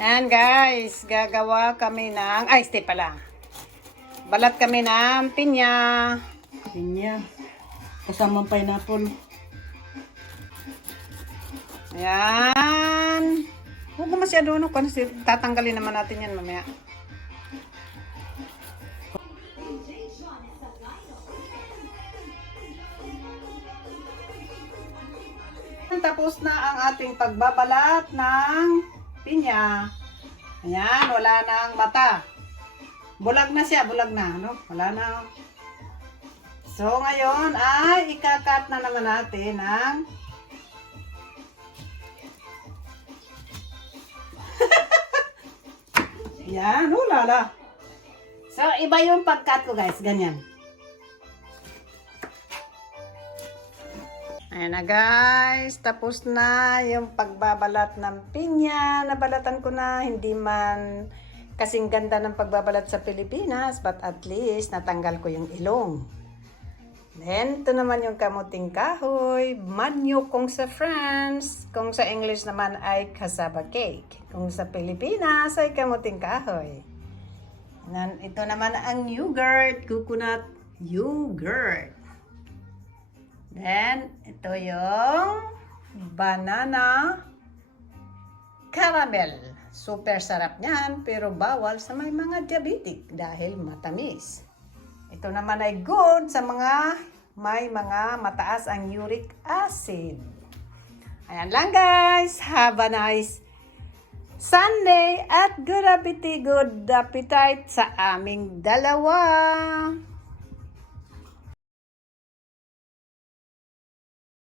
Yan guys, gagawa kami ng, ay stay pala. Balat kami ng pinya. Pinya. Kasamang pineapple. Ayan. Huwag mo masyado kasi tatanggalin naman natin yan mamaya. Tapos na ang ating pagbabalat ng pinya. Ayan, wala na ang mata. Bulag na siya, bulag na. Ano? Wala na. So, ngayon ay ikakat na naman natin ang yan, hulala. So, iba yung pagkat ko guys, ganyan. Ayan na guys, tapos na yung pagbabalat ng pinya. Nabalatan ko na, hindi man kasing ganda ng pagbabalat sa Pilipinas, but at least natanggal ko yung ilong. Then, ito naman yung kamuting kahoy, manyo kung sa France, kung sa English naman ay cassava cake. Kung sa Pilipinas ay kamuting kahoy. Ito naman ang yogurt, coconut yogurt. Then, ito yung banana caramel. Super sarap niyan, pero bawal sa may mga diabetic dahil matamis. Ito naman ay good sa mga may mga mataas ang uric acid. Ayan lang guys. Have a nice Sunday at good appetite sa aming dalawa.